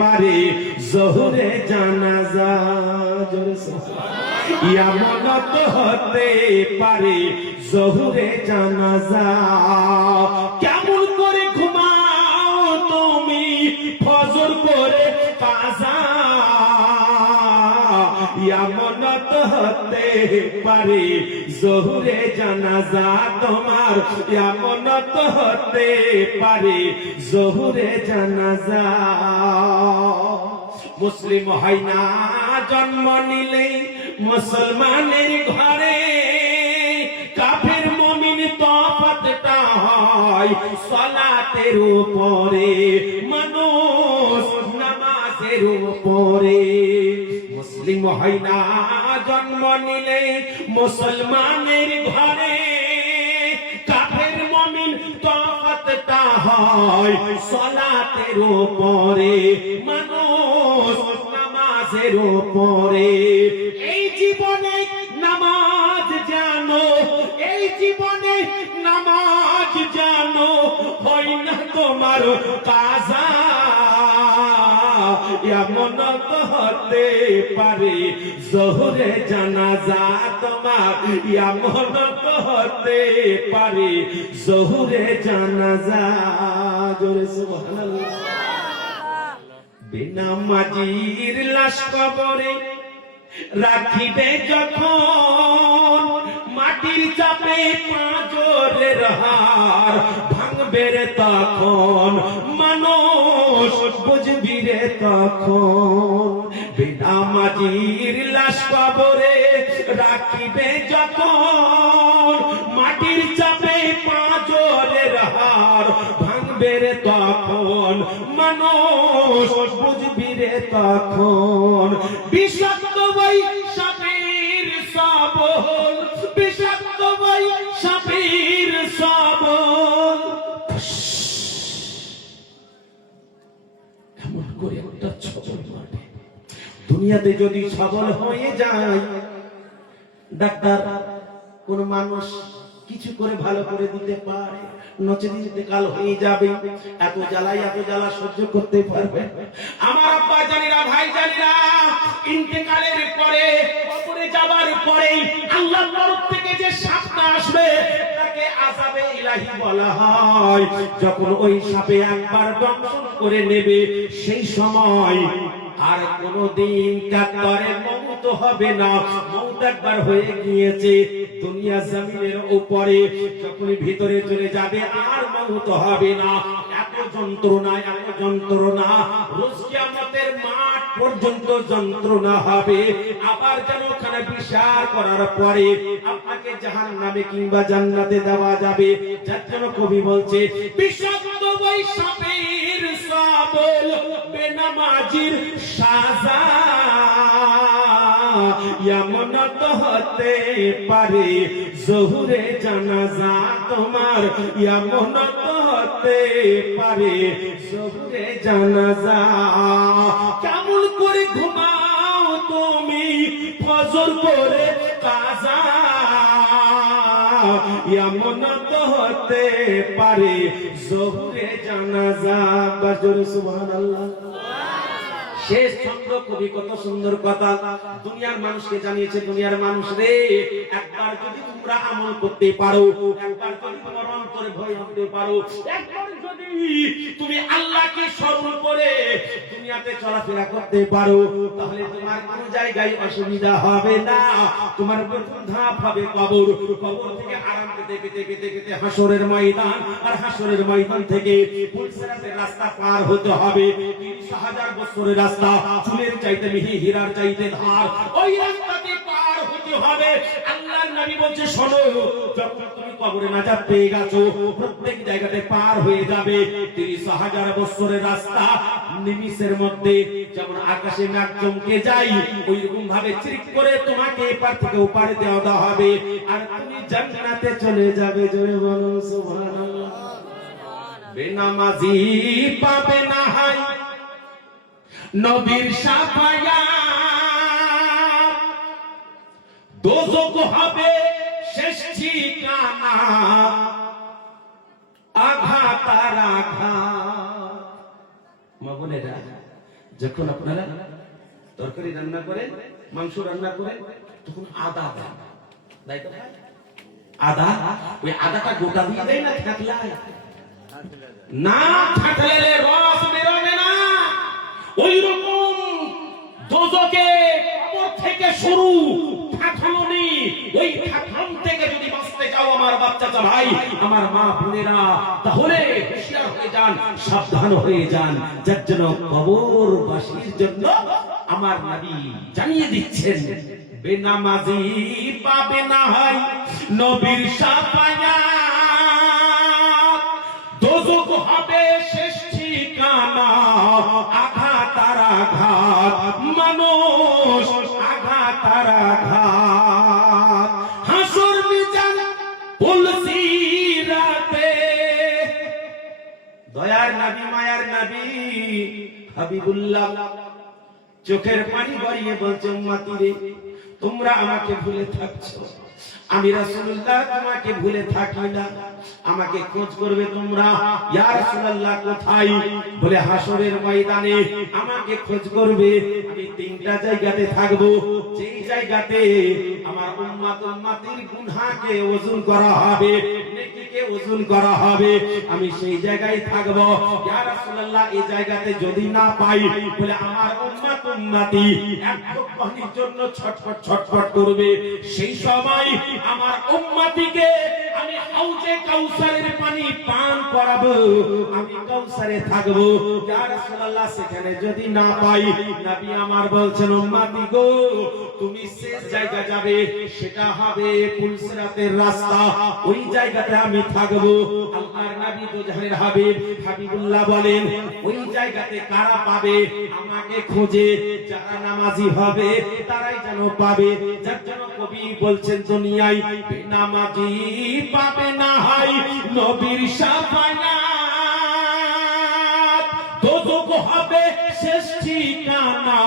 পারে জোহরে জানাজা। ইয়ামনত হতে পারে জোহরে জানাজা। কেমন করে ঘুমাও তুমি ফজর করে কাজা। ইয়ামনত হতে পারে জোহরে জানাজা তোমার। ইয়ামনত হতে পারে জোহরে জানাজা। মুসলিম হয় না জন্ম নিলেই মুসলমানের ঘরে। কাফের মুমিন তফাতটা হয় সালাতের উপরে, মানুষ নামাজের উপরে। মুসলিম হয় না জন্ম নিলে মুসলমানের ঘরে। কাফের মুমিন তফাতটা হয় সালাতের উপরে, মানুষ নামাজের উপরে। এই জীবনে নামাজ জানো, এই জীবনে নামাজ জানো, হয় না তোমার কাজা। ইয়ামনত হতে পারে জোহরে জানাজা তোমার। ইয়ামনত হতে পারে জোহরে জানাজা। জোরে সুবহানাল্লাহ। বেনামাজির লাশ কবরে রাখিবে যখন, মাটির চাপে পাঁজরের হাড় ভাঙবে রে তখন, মানুষ বুঝবি রে তখন। বেনামাজির লাশ কবরে রাখিবে যখন, মাটির চাপে পাঁজরের হাড় ভাঙবে রে তখন, মানুষ বুঝবি রে তখন। বিষাক্ত বই সাপের সবল, বিষাক্ত বই সাপের সবল। এমন করে একটা ছবল মারে। দুনিয়াতে যদি সবল হয়ে যায়, ডাক্তার কোন মানুষ কিছু করে ভালো করে দিতে পারে, নচেত ইন্তেকাল হয়ে যাবে। এত জ্বালা সহ্য করতে পারবে? আমার আব্বা জানিরা, ভাই জানিরা, ইন্তেকালের পরে, কবরে যাবার পরে আল্লাহর তরফ থেকে যে সাপটা আসবে তাকে আযাবে ইলাহি বলা হয়। যখন ওই সাপে একবার দংশন করে নেবে, সেই সময় আর কোনদিন কাতরে মওত হবে না। মওত একবার হয়ে গিয়েছে দুনিয়া জমিনের উপরে, যখন ভিতরে চলে যাবে আর মওত হবে না। এত যন্ত্রণা, এত যন্ত্রণা, রোজ কিয়ামতের মাঠ পর্যন্ত যন্ত্রণা হবে। আবার যেন ওখানে বিচার করার পরে আপনাকে জাহান্নামে কিংবা জান্নাতে দেওয়া যাবে। যার জন্য কবি বলছে বিষাক্ত বই সাপের সবল, বেনামাজির সাজা। ইয়ামনত হতে পারে জোহরে জানাজা তোমার। ইয়ামনত হতে পারে জোহরে জানাজা। কেমন করে ঘুমাও তুমি ফজর করে কাজা। ইয়ামনত হতে পারে জোহরে জানাজা। বাজরে সুবহানাল্লাহ। শেষ ছন্দ কবি কত সুন্দর কথা দুনিয়ার মানুষকে জানিয়েছে। দুনিয়ার মানুষ রে, একবার যদি তোমরা আমল করতে পারো, একবার যদি তোমার অন্তরে ভয় আনতে পারো, একবার যদি তুমি আল্লাহকে স্মরণ করে দুনিয়াতে চলাফেরা করতে পারো, তাহলে তোমার কোনো জায়গায় অসুবিধা হবে না। তোমার প্রথম ধাপ হবে কবর। কবর থেকে আরাম পেতে পেতে পেতে পেতে হাসরের ময়দান, আর হাসরের ময়দান থেকে পুলসিরাতের রাস্তা পার হতে হবে। 30,000 বছরের রাস্তা, চুলের চাইতে মিহি, হীরার চাইতে ধার। ওই রাস্তাতে পার হতে হবে। আল্লাহর নবী বলছে শোনো, যখন তুমি কবরে নাজাত পেয়ে গেছো, প্রত্যেক জায়গাতে পার হয়ে যাবে। 30,000 বছরের রাস্তা নিমিষের মধ্যে যেমন আকাশে মেঘ চমকে যায়, ওই রকম ভাবে চিরিক করে তোমাকে এপার থেকে ওপারে দেওয়া হবে, আর তুমি জান্নাতে চলে যাবে। জোরে বলুন সুবহানাল্লাহ। বেনামাজি পাবে না হাই নবীর শাফায়াত, দোজখ হবে শেষ ঠিকানা, আঘাত আর আঘাত। মা বোনেরা, যখন আপনারা তরকারি রান্না করেন, মাংস রান্না করেন, তখন আদা দেন, তাই তো? আদা, ওই আদাটা গোটা দিয়ে দেয় না থাকলায়? না থাকলে রস বেরোবে না। ওই রকম দোজকে কবর থেকে শুরু ঠাঠানি, ওই ঠাঠান থেকে যদি বাঁচতে চাও আমার বাচ্চাটা ভাই, আমার মা বোনেরা, তাহলে হুঁশিয়ার হয়ে যান, সাবধান হয়ে যান। যার জন্য কবরবাসীর জন্য আমার নবী জানিয়ে দিচ্ছেন, বেনামাজি পাবে না হয় নবীর শাফায়াত, দোজখ হবে শেষ ঠিকানা, আঘাত আর আঘাত, মানুষ আঘাত আর আঘাত, হাসর মিজান পুলসিরাতে। দয়ার নবী, মায়ার নবী হাবিবুল্লাহ চোখের পানি গড়িয়ে বলছে, উম্মতি রে, তোমরা আমাকে ভুলে থাকছো, আমি রাসূলুল্লাহ তোমাকে ভুলে থাকি না, আমাকে খোঁজ করবে তোমরা। ইয়া রাসূলুল্লাহ কোথায়? বলে হাসরের ময়দানে আমাকে খোঁজ করবে। আমি তিনটা জায়গাতে থাকবো, যেই জায়গাতে আমার উম্মতির গুনাহকে ওজন করা হবে, নেকিকে ওজন করা হবে, আমি সেই জায়গায় থাকবো। ইয়া রাসূলুল্লাহ এই জায়গাতে যদি না পাই, বলে আমার উম্মতি এক ফোঁটা পানির জন্য ছটফট ছটফট করবে। সেই সময় আমার উম্মতিকে আমি হাউজে কাউসারের পানি পান করাবো, আমি কাউসারে থাকবো। ইয়া রাসূলুল্লাহ সেখানে যদি না পাই, নবী আমার বলছেন, উম্মতি গো, তুমি শেষ জায়গা যাবে, সেটা হবে পুলসিরাতের রাস্তা, ওই জায়গাতে আমি থাকবো। আল্লাহর নবী তো জাহানের হাবিব, হাবিবুল্লাহ বলেন, ওই জায়গাতে কারা পাবে? আমাকে খোঁজে যারা নামাজি হবে তারাই যেন পাবে। যার জন্য কবি বলছেন, দুনিয়ায় নামাজি পাবে না হয় নবীর শাফায়াত, দোজখ হবে শেষ ঠিকানা,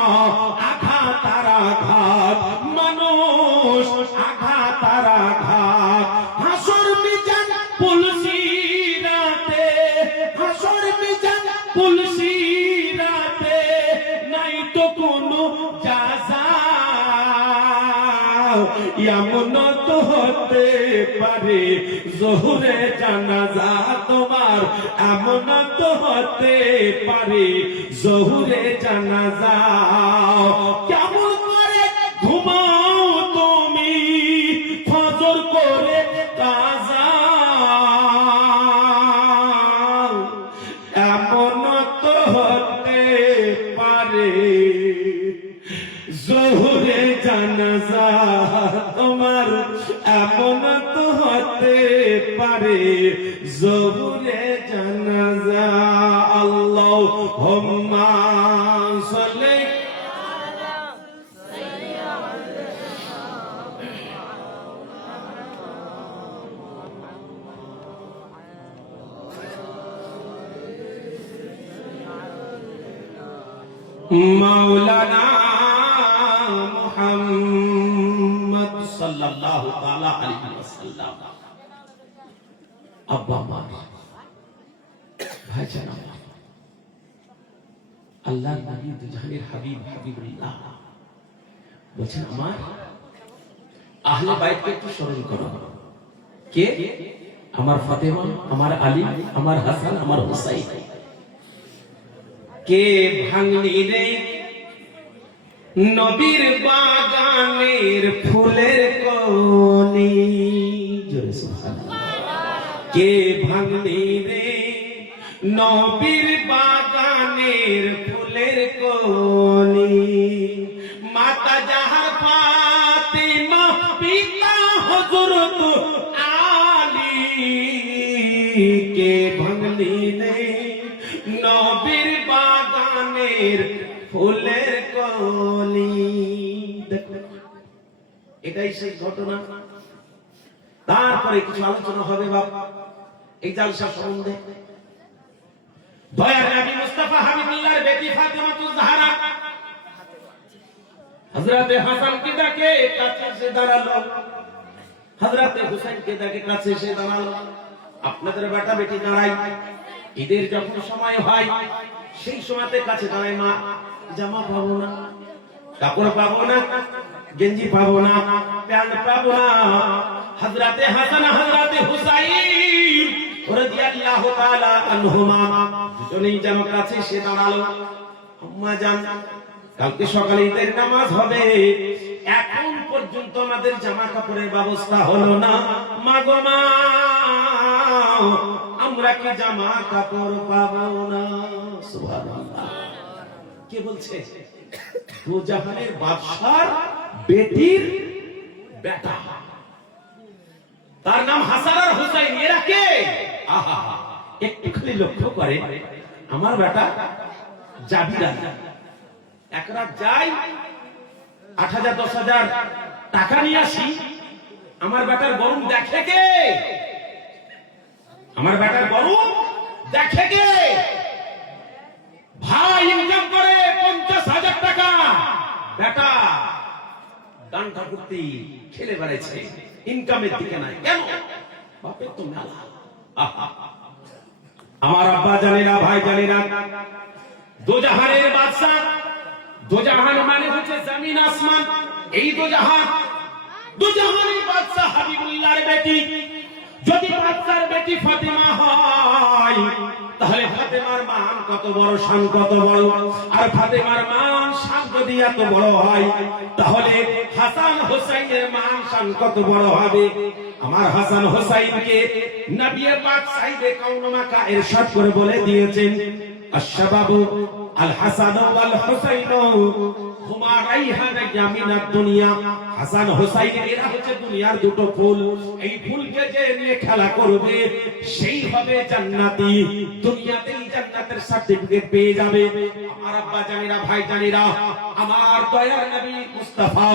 আঘাত আর আঘাত, মানুষ আঘাত আর আঘাত, হাসর মিজান পুলসিরাতে, হাসর মিজান পুলসিরাতে, নাই তো কোনো জাযা। এমন তো হতে পারে জোহরে জানাজা তোমার, এমন তো হতে পারে জোহরে জানাজা। কেমন করে ঘুমাও তুমি ফজর করে কাজা, এমন তো হতে পারে জোহরে জানাজা তোমার, এমন তো হতে পারে জোহরে জানাজা। আল্লাহুম্মা সাল্লি আলা মাওলানা মুহাম্মদ সাল্লাল্লাহু তাআলা আলাইহি ওয়াসাল্লাম। আব্বা আমার, ভাইজান আমার, আল্লাহর নবী দুজাহানের হাবিব হাবিবুল্লাহ বলেন, আমার আহলে বাইতকে একটু স্মরণ করো। কে? আমার ফাতেমা, আমার আলী, আমার হাসান, আমার হুসাইন। কে ভাঙলি রে নবীর বাগানের ফুলের কলি, জোরে সুবহানাল্লাহ। কে ভাঙলি রে নবীর বাগানের ফুলের কলি, মাতা জাহার ফাতেমা, পিতা হযরত আলী। কে ভাঙলি রে নবীর বাগানের ফুলের কলি। দেখো, এটাই সেই ঘটনা। তারপরে কিছু আলোচনা হবে বাবা এই জালসা সম্বন্ধে। দয়ার নবী মুস্তাফা হাবিবুল্লাহর বেটি ফাতেমাতুজ জাহরা হযরতে হাসানকে ডাকে কাছে এসে দাঁড়ালো, হযরতে হুসাইনকে ডাকে কাছে এসে দাঁড়ালো। আপনাদের বেটা বেটি দাঁড়াই, ঈদের যখন সময় হয় সেই সময়তে কাছে দাঁড়ায় মা, জামা পাবো না, কাপড় পাবো না, গেঞ্জি পাবো না, প্যান্ট পাবো না। হযরতে হাসান হযরতে হুসাইন রাদিয়াল্লাহু তাআলা আনহুমা দুজনেই যেন কাছে এসে দাঁড়ালো। আম্মা জান, কালকে সকালে ঈদের নামাজ হবে, এখন পর্যন্ত আমাদের জামা কাপড়ের ব্যবস্থা হলো না। মা গো মা, আমরা কি জামা কাপড় পাবো না? সুবহানাল্লাহ। কে বলছে? দু জাহানের বাদশার বেটির বেটা, তার নাম হাসান আর হুসাইন। এরা কে? আহা, একটু খালি লক্ষ্য করে, আমার বেটা জাবিরা এক রাত যাই ৮,০০০ ১০,০০০ টাকা নিয়ে আসি, আমার বেটার গরম দেখে কে? আমার বেটার গরম দেখে কে? ভাই ইনকাম করে ৫০,০০০ টাকা, বেটা গান ঠাকুরতি খেলে বেড়াচ্ছে, ইনকামের দিকে নাই কেন? বাপের তো মেলা। আমার আব্বা জানে না, ভাই জানে না, দোজাহানের বাদশা। দোজাহান মানে হচ্ছে জমিন আসমান, এই দোজাহান। দোজাহানের বাদশা হাবিবুল্লাহর বেটি। যদি বাদশার বেটি ফাতেমা হয়, তাহলে ফাতেমার মান কত বড়, শান কত বড়। আর ফাতেমার মান শান যদি এত বড় হয়, তাহলে হাসান হোসাইনের মান শান কত বড় হবে। আমার হাসান হোসাইনকে নবী পাক সাইদে কাউনামাকা ইরশাদ করে বলে দিয়েছেন, আশ-শাবাবু আল হাসান ওয়াল হুসাইন হুমা রাইহানা মিনাদ দুনিয়া। হাসান হোসাইন এরা হচ্ছে দুনিয়ার দুটো ফুল, এই ফুলকে যে নিয়ে খেলা করবে সেই হবে জান্নাতি, দুনিয়াতেই জান্নাতের সার্টিফিকেট পেয়ে যাবে। আমার আব্বা জানেরা, ভাই জানেরা, আমার দয়ার নবী মুস্তাফা